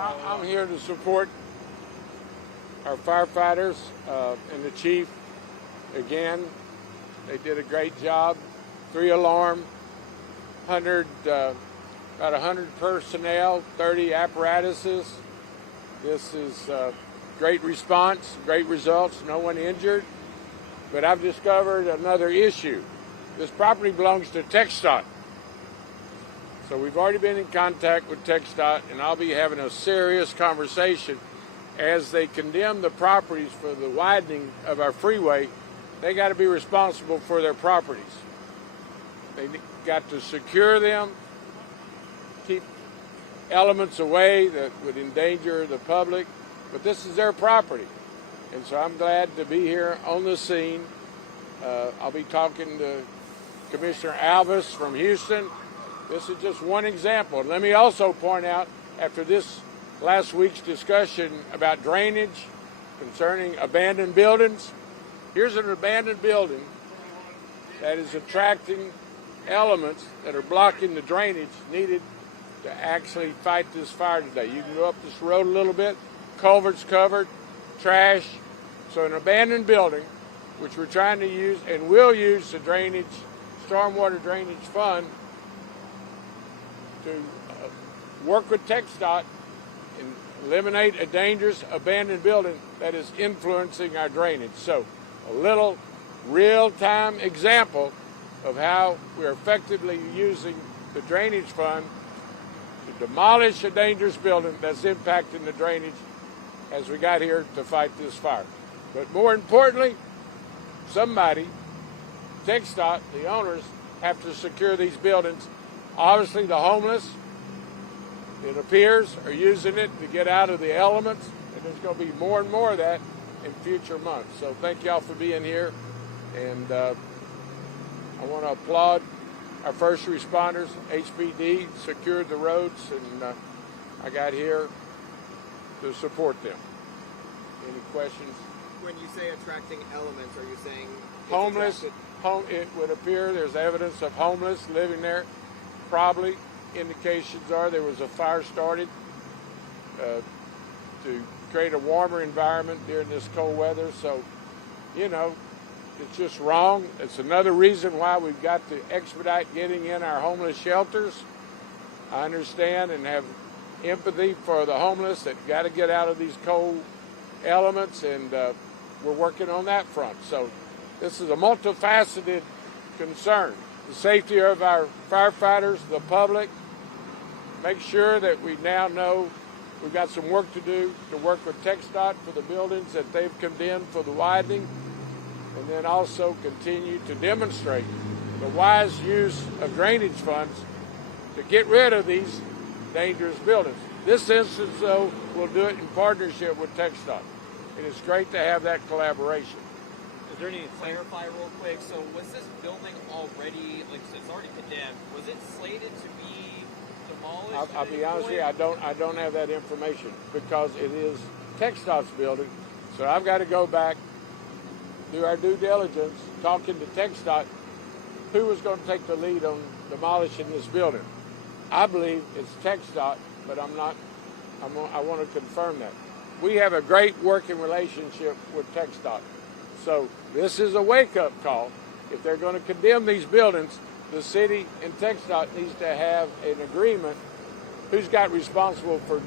I'm here to support our firefighters and the chief. Again, they did a great job. 3-alarm, about 100 personnel, 30 apparatuses. This is great response, great results, no one injured. But I've discovered another issue. This property belongs to TxDOT. So we've already been in contact with TxDOT, and I'll be having a serious conversation as they condemn the properties for the widening of our freeway. They got to be responsible for their properties. They got to secure them, keep elements away that would endanger the public, but this is their property. And so I'm glad to be here on the scene. I'll be talking to Commissioner Alvis from Houston. This is just one example. Let me also point out, after this last week's discussion about drainage concerning abandoned buildings, here's an abandoned building that is attracting elements that are blocking the drainage needed to actually fight this fire today. You can go up this road a little bit, culverts covered, trash. So an abandoned building, which we're trying to use and will use the drainage, stormwater drainage fund to work with TxDOT and eliminate a dangerous abandoned building that is influencing our drainage. So a little real-time example of how we're effectively using the drainage fund to demolish a dangerous building that's impacting the drainage as we got here to fight this fire. But more importantly, somebody, TxDOT, the owners, have to secure these buildings. Obviously, the homeless, it appears, are using it to get out of the elements, and there's going to be more and more of that in future months. So thank y'all for being here, and I want to applaud our first responders. HPD secured the roads, and I got here to support them. Any questions? When you say attracting elements, are you saying homeless? It would appear there's evidence of homeless living there. Probably indications are there was a fire started to create a warmer environment during this cold weather. So, you know, it's just wrong. It's another reason why we've got to expedite getting in our homeless shelters. I understand and have empathy for the homeless that got to get out of these cold elements, and we're working on that front. So this is a multifaceted concern. The safety of our firefighters, the public, make sure that we now know we've got some work to do to work with TxDOT for the buildings that they've condemned for the widening, and then also continue to demonstrate the wise use of drainage funds to get rid of these dangerous buildings. This instance, though, we'll do it in partnership with TxDOT. It is great to have that collaboration. Is there any clarify real quick? So was this building already, like it's already condemned? Was it slated to be demolished? I'll be honest with you, I don't have that information because it is TxDOT's building. So I've got to go back, do our due diligence, talking to TxDOT, who was going to take the lead on demolishing this building. I believe it's TxDOT, but I want to confirm that. We have a great working relationship with TxDOT. So this is a wake-up call. If they're going to condemn these buildings, the city and TxDOT needs to have an agreement who's got responsible for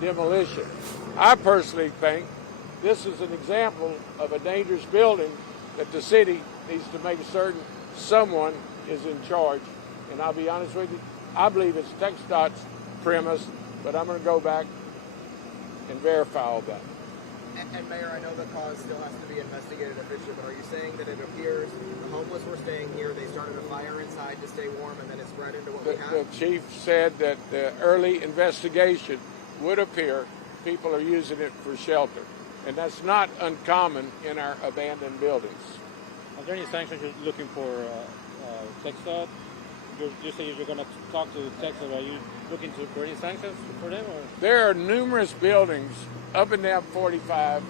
demolition. I personally think this is an example of a dangerous building that the city needs to make certain someone is in charge. And I'll be honest with you, I believe it's TxDOT's premise, but I'm going to go back and verify all that. And Mayor, I know the cause still has to be investigated officially, but are you saying that it appears the homeless were staying here, they started a fire inside to stay warm, and then it spread into what we have? The chief said that the early investigation would appear people are using it for shelter, and that's not uncommon in our abandoned buildings. Are there any sanctions you're looking for TxDOT? You say you're going to talk to TxDOT. Are you looking for any sanctions for them? Or? There are numerous buildings up and down 45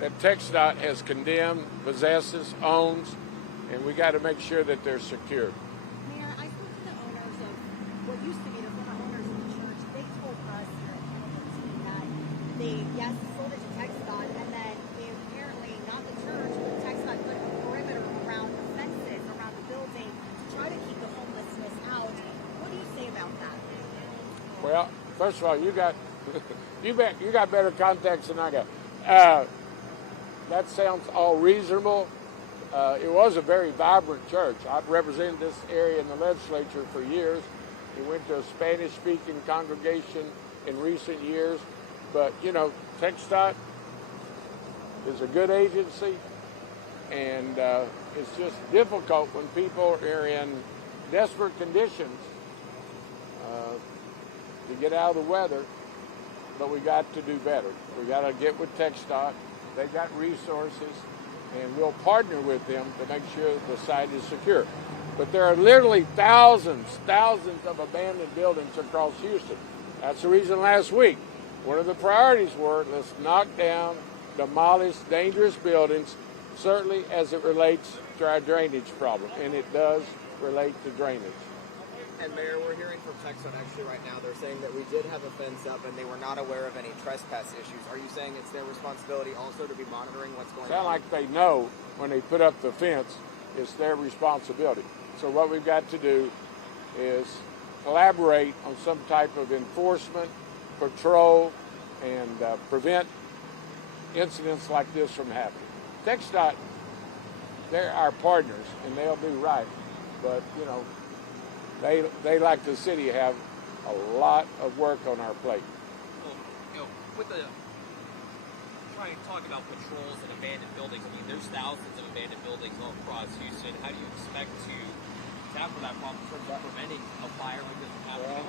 that TxDOT has condemned, possesses, owns, and we got to make sure that they're secured. Mayor, I spoke to the owners of what used to be the former owners of the church. They told us yes, sold it to TxDOT, and then they apparently, not the church, but TxDOT put a perimeter around the fences around the building to try to keep the homelessness out. What do you say about that? Well, first of all, you got you got better context than I got. That sounds all reasonable. It was a very vibrant church. I've represented this area in the legislature for years. We went to a Spanish-speaking congregation in recent years. But, you know, TxDOT is a good agency, and it's just difficult when people are in desperate conditions to get out of the weather, but we got to do better. We got to get with TxDOT. They got resources, and we'll partner with them to make sure the site is secure. But there are literally thousands of abandoned buildings across Houston. That's the reason last week one of the priorities were, let's knock down, demolish dangerous buildings, certainly as it relates to our drainage problem, and it does relate to drainage. And Mayor, we're hearing from TxDOT actually right now. They're saying that we did have a fence up and they were not aware of any trespass issues. Are you saying it's their responsibility also to be monitoring what's going on? Sound like they know when they put up the fence, it's their responsibility. So what we've got to do is collaborate on some type of enforcement, patrol, and prevent incidents like this from happening. TxDOT, they're our partners, and they'll do right. But, you know, they like the city, have a lot of work on our plate. Well, you know, with the trying to talk about patrols and abandoned buildings, I mean, there's thousands of abandoned buildings all across Houston. How do you expect to tackle that problem in terms of preventing a fire like this from happening?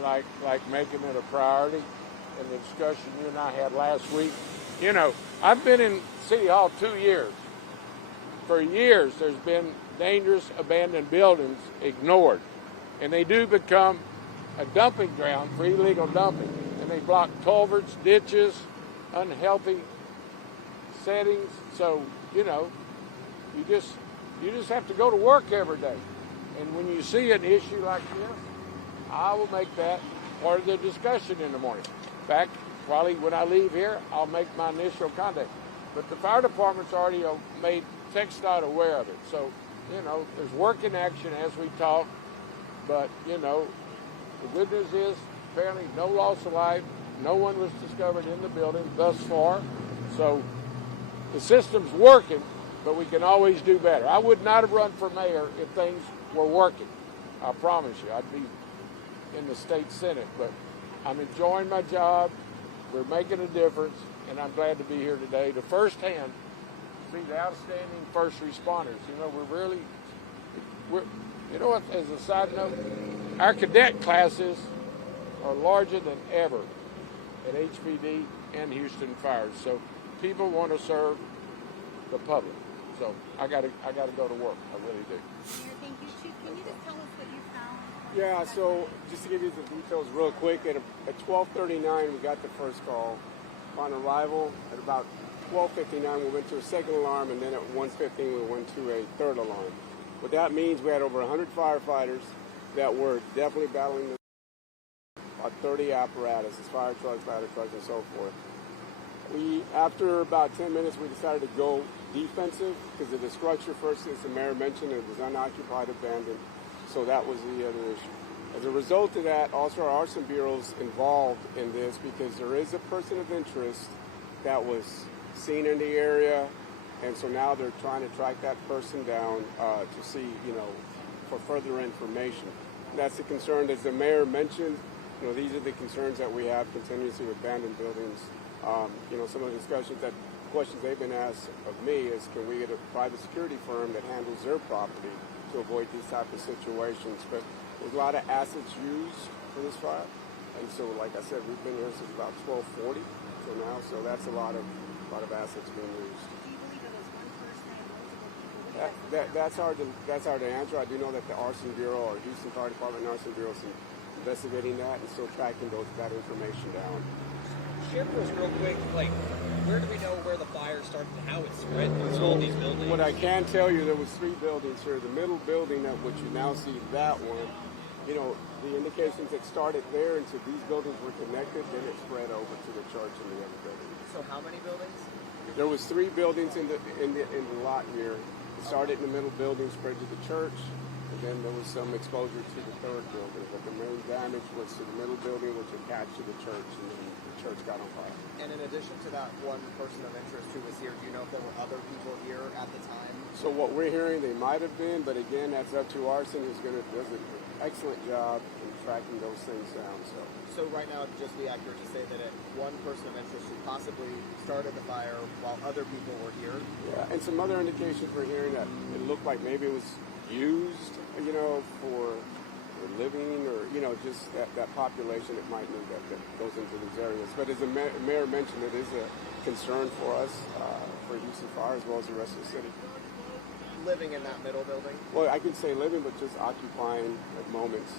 Well, like making it a priority. In the discussion you and I had last week, you know, I've been in City Hall 2 years. For years, there's been dangerous abandoned buildings ignored. And they do become a dumping ground for illegal dumping. And they block culverts, ditches, unhealthy settings. So, you know, you just have to go to work every day. And when you see an issue like this, I will make that part of the discussion in the morning. In fact, probably when I leave here, I'll make my initial contact. But the fire department's already made TxDOT aware of it. So, you know, there's work in action as we talk. But, you know, the good news is apparently no loss of life. No one was discovered in the building thus far. So the system's working, but we can always do better. I would not have run for mayor if things were working. I promise you. I'd be in the state senate. But I'm enjoying my job. We're making a difference, and I'm glad to be here today to firsthand see the outstanding first responders. You know, you know what, as a side note, our cadet classes are larger than ever at HPD and Houston Fires. So people want to serve the public. So I gotta go to work. I really do. Mayor, thank you. Chief, can you just tell us what you found? Yeah, so just to give you the details real quick, at 12:39 we got the first call. On arrival, at about 12:59 we went to a second alarm, and then at 1:15 we went to a third alarm. What that means, we had over 100 firefighters that were definitely battling the 30 apparatuses, fire trucks, ladder trucks, and so forth. After about 10 minutes, we decided to go defensive because of the structure, first, as the mayor mentioned, it was unoccupied, abandoned. So that was the other issue. As a result of that, also our arson bureau's involved in this because there is a person of interest that was seen in the area, and so now they're trying to track that person down to see, you know, for further information. And that's the concern, as the mayor mentioned. You know, these are the concerns that we have continuously with abandoned buildings. You know, some of the questions they've been asked of me is, can we get a private security firm that handles their property to avoid these type of situations? But there's a lot of assets used for this fire, and so, like I said, we've been here since about 12:40 till now. So that's a lot of assets being used. Do you believe it was one person and multiple people? That's hard to answer. I do know that the Arson Bureau, or Houston Fire Department and Arson Bureau, is investigating that and still tracking that information down. Share with us real quick, like, where do we know where the fire started and how it spread through all these buildings? What I can tell you, there was 3 buildings here. The middle building, that what you now see, that one, You know, the indications that started there and so these buildings were connected, then it spread over to the church and the other buildings. So how many buildings? There was 3 buildings in the lot here. It started in the middle building, spread to the church, and then there was some exposure to the 3rd building. But the main damage was to the middle building, which attached to the church, and then the church got on fire. And in addition to that one person of interest who was here, do you know if there were other people here at the time? So what we're hearing, they might have been, but again, that's up to arson, who's does an excellent job in tracking those things down. So right now, it'd just be accurate to say that one person of interest who possibly started the fire while other people were here. Yeah, and some other indications we're hearing that it looked like maybe it was used, you know, for living or, you know, just that population that might need that goes into these areas. But as the mayor mentioned, it is a concern for us, for Houston Fire as well as the rest of the city. Living in that middle building? Well, I could say living, but just occupying at moments